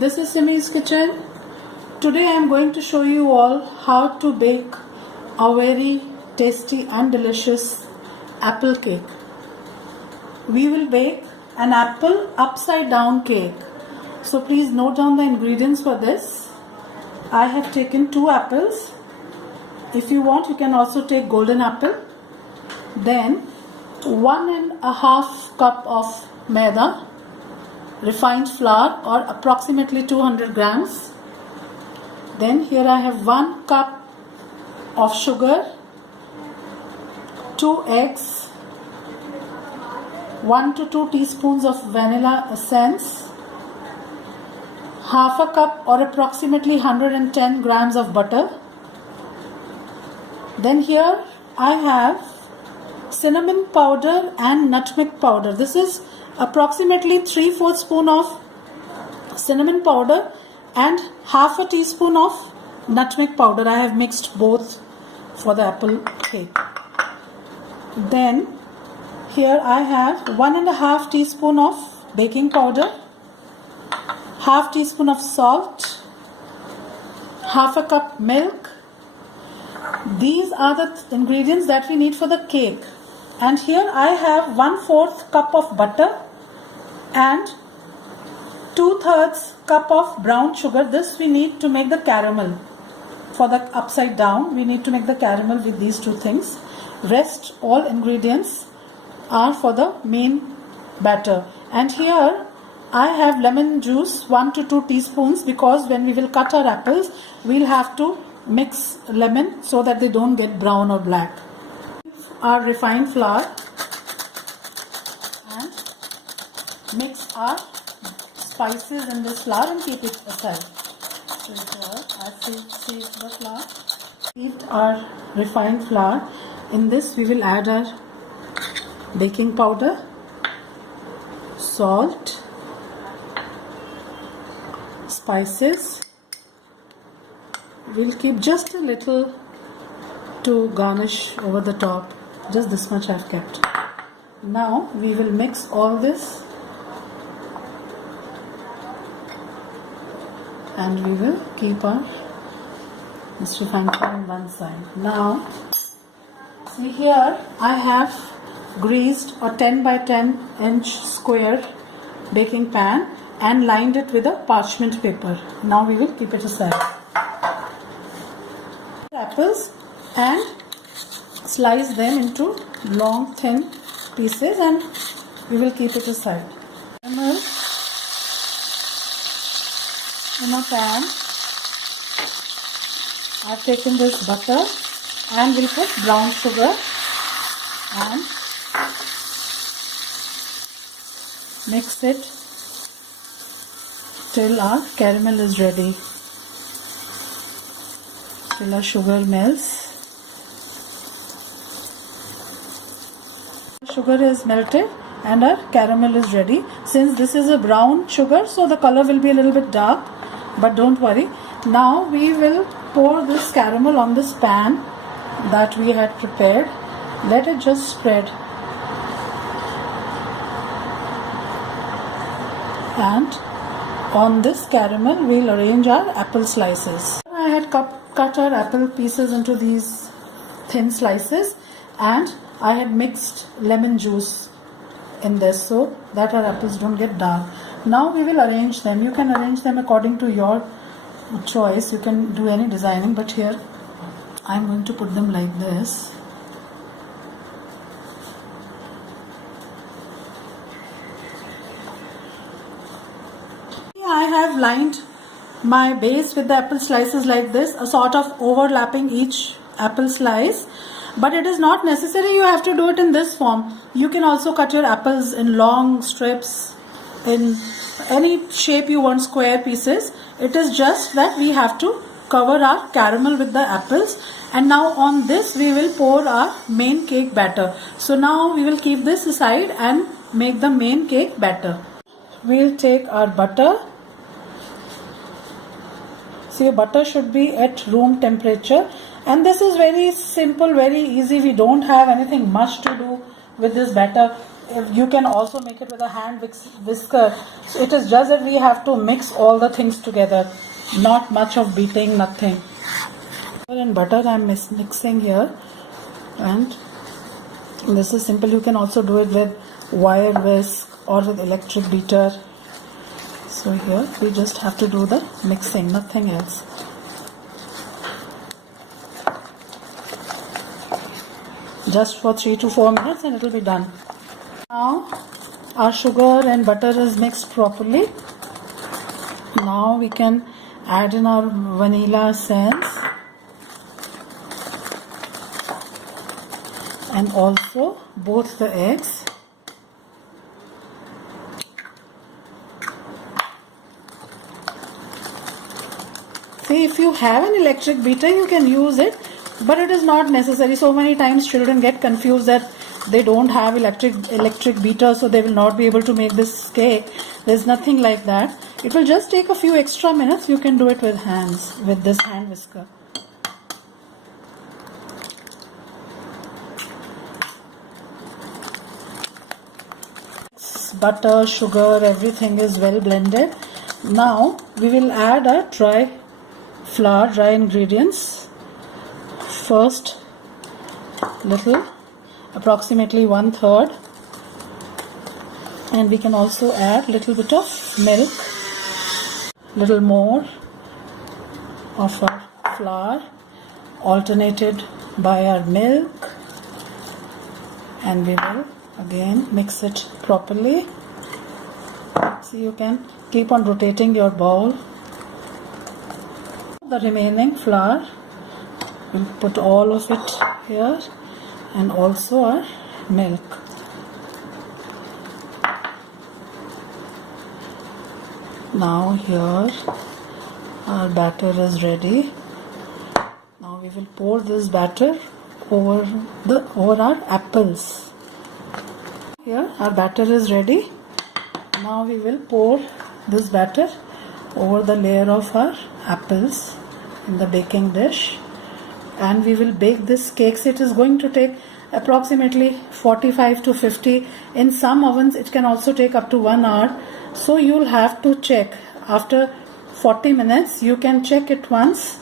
This is Simi's kitchen. Today I am going to show you all how to bake a very tasty and delicious apple cake. We will bake an apple upside down cake. So please note down the ingredients for this. I have taken 2 apples. If you want, you can also take golden apple. Then 1.5 cup of maida, refined flour, or approximately 200 grams. Then here I have 1 cup of sugar, 2 eggs, 1 to 2 teaspoons of vanilla essence, half a cup or approximately 110 grams of butter. Then here I have cinnamon powder and nutmeg powder. This is approximately 3/4 spoon of cinnamon powder and half a teaspoon of nutmeg powder. I have mixed both for the apple cake. Then here I have 1.5 teaspoon of baking powder, half teaspoon of salt, half a cup milk. These are the ingredients that we need for the cake. And here I have 1/4 cup of butter and 2/3 cup of brown sugar. This we need to make the caramel. For the upside down, we need to make the caramel with these 2 things. Rest all ingredients are for the main batter. And here I have lemon juice, 1 to 2 teaspoons, because when we will cut our apples, we'll have to mix lemon so that they don't get brown or black. Our refined flour and mix our spices in this flour and keep it aside. So here I sieve the flour. Heat our refined flour. In this we will add our baking powder, salt, spices. We'll keep just a little to garnish over the top. Just this much I've kept. Now we will mix all this and we will keep our refined flour on one side. Now see, here I have greased a 10 by 10 inch square baking pan and lined it with a parchment paper. Now we will keep it aside. Apples and slice them into long thin pieces and we will keep it aside. In a pan I have taken this butter and we'll put brown sugar and mix it till our caramel is ready, till our sugar melts. Sugar is melted and our caramel is ready. Since this is a brown sugar, so the color will be a little bit dark, but don't worry. Now we will pour this caramel on this pan that we had prepared. Let it just spread. And on this caramel we'll arrange our apple slices. I had cut our apple pieces into these thin slices and I had mixed lemon juice in this so that our apples don't get dark. Now we will arrange them. You can arrange them according to your choice. You can do any designing, but here I'm going to put them like this. I have lined my base with the apple slices like this, a sort of overlapping each apple slice. But it is not necessary you have to do it in this form. You can also cut your apples in long strips, in any shape you want, square pieces. It is just that we have to cover our caramel with the apples. And now on this we will pour our main cake batter. So now we will keep this aside and make the main cake batter. We'll take our butter. See, butter should be at room temperature. And this is very simple, very easy. We don't have anything much to do with this batter. you can also make it with a hand whisker. So it is just that we have to mix all the things together. Not much of beating, nothing. And butter I'm mixing here, and this is simple. You can also do it with wire whisk or with electric beater. So here we just have to do the mixing, nothing else. Just for 3 to 4 minutes and it will be done. Now our sugar and butter is mixed properly. Now we can add in our vanilla essence and also both the eggs. See, if you have an electric beater, you can use it, but it is not necessary. So many times children get confused that they don't have electric beater, so they will not be able to make this cake. There's nothing like that. It will just take a few extra minutes. You can do it with hands, with this hand whisker. Butter, sugar, everything is well blended. Now we will add a dry flour, dry ingredients. First little, approximately 1/3, and we can also add little bit of milk, little more of our flour alternated by our milk, and we will again mix it properly. See, you can keep on rotating your bowl. The remaining flour, we'll put all of it here, and also our milk. Now here our batter is ready. Now we will pour this batter over our apples. Here our batter is ready. Now we will pour this batter over the layer of our apples in the baking dish, and we will bake this cake. It is going to take approximately 45 to 50. In some ovens it can also take up to 1 hour. So you'll have to check after 40 minutes. You can check it once,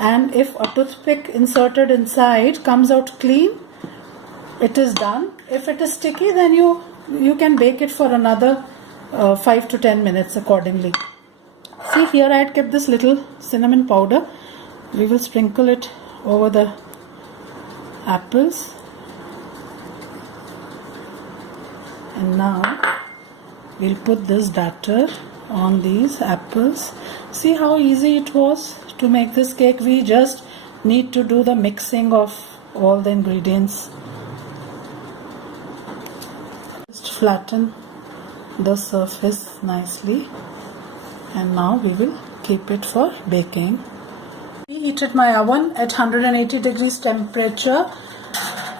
and if a toothpick inserted inside comes out clean, it is done. If it is sticky, then you can bake it for another 5 to 10 minutes accordingly. See, here I had kept this little cinnamon powder. We will sprinkle it over the apples, and now we'll put this batter on these apples. See how easy it was to make this cake. We just need to do the mixing of all the ingredients. Just flatten the surface nicely, and now we will keep it for baking. I heated my oven at 180 degrees temperature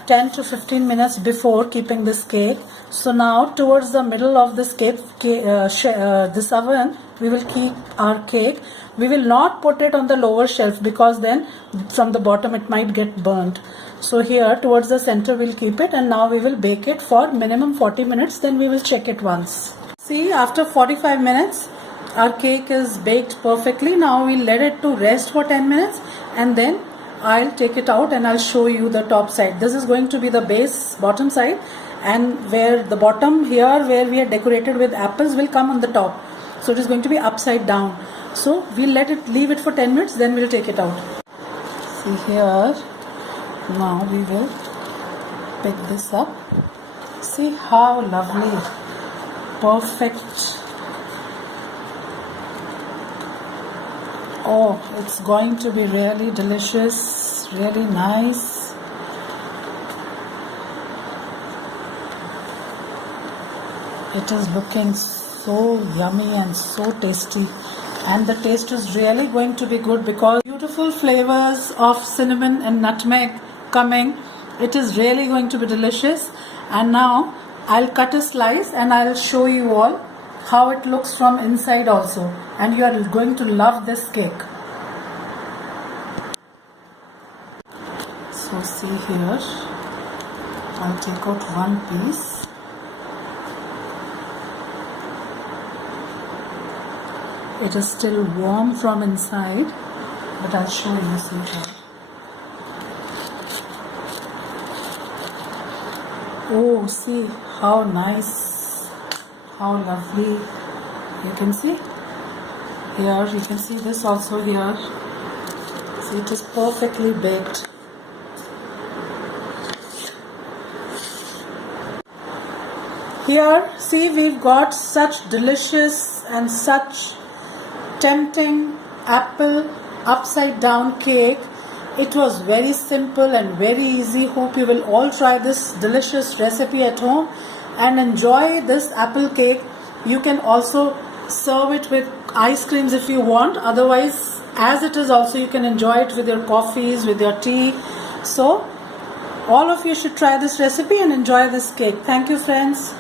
10 to 15 minutes before keeping this cake. So now towards the middle of this this oven, we will keep our cake. We will not put it on the lower shelf, because then from the bottom it might get burnt. So here towards the center we'll keep it, and now we will bake it for minimum 40 minutes. Then we will check it once. See, after 45 minutes our cake is baked perfectly. Now we'll let it to rest for 10 minutes, and then I'll take it out and I'll show you the top side. This is going to be the base, bottom side, and where the bottom here where we are decorated with apples will come on the top. So it is going to be upside down. So we'll leave it for 10 minutes, then we'll take it out. See here, now we will pick this up. See how lovely, perfect. Oh, it's going to be really delicious, really nice. It is looking so yummy and so tasty, and the taste is really going to be good because beautiful flavors of cinnamon and nutmeg coming. It is really going to be delicious. And now I'll cut a slice and I'll show you all how it looks from inside also, and you are going to love this cake. So see here, I'll take out one piece It is still warm from inside, but I'll show you. See here. Oh, see how nice, how lovely. You can see here, you can see this also here. See, it is perfectly baked. Here, see, we've got such delicious and such tempting apple upside down cake. It was very simple and very easy. Hope you will all try this delicious recipe at home and enjoy this apple cake. You can also serve it with ice creams if you want. Otherwise, as it is also, you can enjoy it with your coffees, with your tea. So, all of you should try this recipe and enjoy this cake. Thank you, friends.